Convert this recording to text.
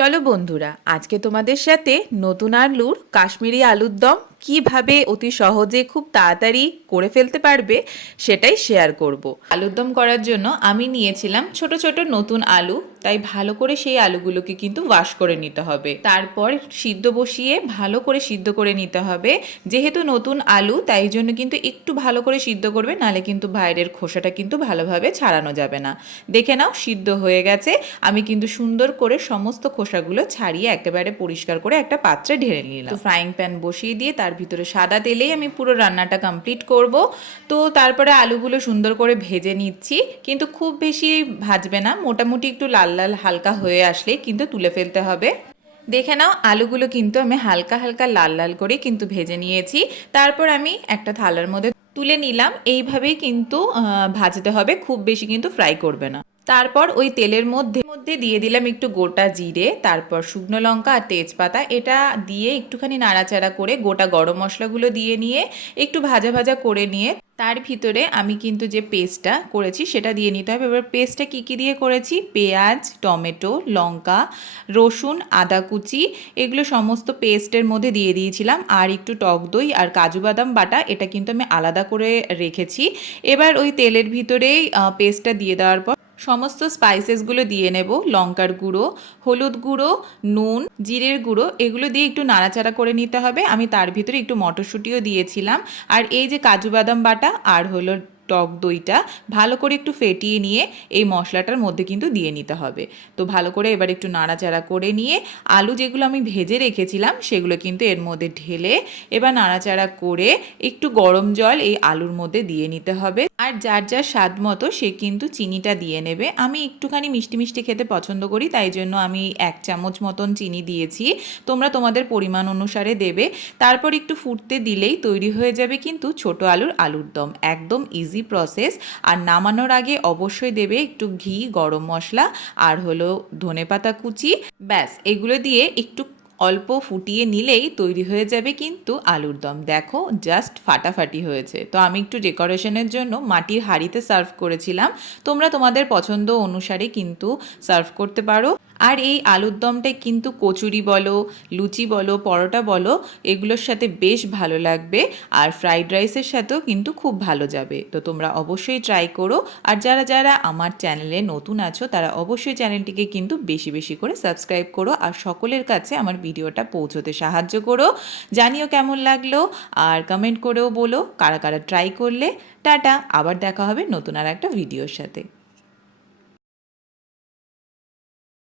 চলো বন্ধুরা আজকে তোমাদের সাথে নতুন আলুর কাশ্মীরি আলুর দম কীভাবে অতি সহজে খুব তাড়াতাড়ি করে ফেলতে পারবে সেটাই শেয়ার করব। আলুর দম করার জন্য আমি নিয়েছিলাম ছোট ছোট নতুন আলু, তাই ভালো করে সেই আলুগুলোকে কিন্তু ওয়াশ করে নিতে হবে। তারপর সিদ্ধ বসিয়ে ভালো করে সিদ্ধ করে নিতে হবে। যেহেতু নতুন আলু, তাই জন্য কিন্তু একটু ভালো করে সিদ্ধ করবে, নালে কিন্তু বাইরের খোসাটা কিন্তু ভালোভাবে ছাড়ানো যাবে না। দেখে নাও, সিদ্ধ হয়ে গেছে। আমি কিন্তু সুন্দর করে সমস্ত খোসাগুলো ছাড়িয়ে একেবারে পরিষ্কার করে একটা পাত্রে ঢেলে নিলাম। ফ্রাইং প্যান বসিয়ে দিয়ে তার ভিতরে সাদা তেলেই আমি পুরো রান্নাটা কমপ্লিট করব। তো তারপরে আলুগুলো সুন্দর করে ভেজে নিচ্ছি। কিন্তু খুব বেশি ভাজবে না, মোটামুটি একটু লাল লাল হালকা হয়ে আসলেই কিন্তু তুলে ফেলতে হবে। দেখে নাও, আলুগুলো কিন্তু আমি হালকা হালকা লাল লাল করে কিন্তু ভেজে নিয়েছি। তারপর আমি একটা থালার মধ্যে তুলে নিলাম। এইভাবেই কিন্তু ভাজতে হবে, খুব বেশি কিন্তু ফ্রাই করবে না। তারপর ওই তেলের মধ্যে মধ্যে দিয়ে দিলাম একটু গোটা জিরে, তারপর শুকনো লঙ্কা আর তেজপাতা। এটা দিয়ে একটুখানি নাড়াচাড়া করে গোটা গরম মশলাগুলো দিয়ে নিয়ে একটু ভাজা ভাজা করে নিয়ে তার ভিতরে আমি কিন্তু যে পেস্টটা করেছি সেটা দিয়ে নিতে হবে। এবার পেস্টটা কী কী দিয়ে করেছি? পেঁয়াজ, টমেটো, লঙ্কা, রসুন, আদা কুচি, এগুলো সমস্ত পেস্টের মধ্যে দিয়ে দিয়েছিলাম। আর একটু টক দই আর কাজু বাদাম বাটা, এটা কিন্তু আমি আলাদা করে রেখেছি। এবার ওই তেলের ভিতরেই পেস্টটা দিয়ে দেওয়ার পর সমস্ত স্পাইসেসগুলো দিয়ে নেব। লঙ্কার গুঁড়ো, হলুদ গুঁড়ো, নুন, জিরের গুঁড়ো, এগুলো দিয়ে একটু নাড়াচাড়া করে নিতে হবে। আমি তার ভিতরে একটু মটরশুঁটিও দিয়েছিলাম। আর এই যে কাজু বাদাম বাটা, আর হলো টক দইটা ভালো করে একটু ফেটিয়ে নিয়ে এই মশলাটার মধ্যে কিন্তু দিয়ে নিতে হবে। তো ভালো করে এবার একটু নাড়াচাড়া করে নিয়ে আলু যেগুলো আমি ভেজে রেখেছিলাম সেগুলো কিন্তু এর মধ্যে ঢেলে এবার নাড়াচাড়া করে একটু গরম জল এই আলুর মধ্যে দিয়ে নিতে হবে। আর যার যার স্বাদ মতো সে কিন্তু চিনিটা দিয়ে নেবে। আমি একটুখানি মিষ্টি মিষ্টি খেতে পছন্দ করি, তাই জন্য আমি এক চামচ মতন চিনি দিয়েছি। তোমরা তোমাদের পরিমাণ অনুসারে দেবে। তারপর একটু ফুটতে দিলেই তৈরি হয়ে যাবে কিন্তু ছোট আলুর আলুর দম। একদম ইজি প্রসেস আর নামানোর আগে অবশ্যই দেবে একটু ঘি, গরম মশলা, আর হলো ধনেপাতা কুচি। ব্যাস, এগুলো দিয়ে একটু অল্প ফুটিয়ে নিলেই তৈরি হয়ে যাবে কিন্তু আলুর দম। দেখো জাস্ট ফাটাফাটি হয়েছে। তো আমি একটু ডেকোরেশনের জন্য মাটির হাঁড়িতে সার্ভ করেছিলাম। তোমরা তোমাদের পছন্দ অনুসারে কিন্তু সার্ভ করতে পারো। আর এই আলুর দমটাই কিন্তু কচুরি বলো, লুচি বলো, পরোটা বলো, এগুলোর সাথে বেশ ভালো লাগবে আর ফ্রাইড রাইসের সাথেও কিন্তু খুব ভালো যাবে। তো তোমরা অবশ্যই ট্রাই করো আর যারা যারা আমার চ্যানেলে নতুন আছো, তারা অবশ্যই চ্যানেলটিকে কিন্তু বেশি বেশি করে সাবস্ক্রাইব করো আর সকলের কাছে আমার ভিডিওটা পৌঁছতে সাহায্য করো। জানিও কেমন লাগল আর কমেন্ট করেও বলো কারা কারা ট্রাই করলে। টাটা, আবার দেখা হবে নতুন আর একটা ভিডিওর সাথে।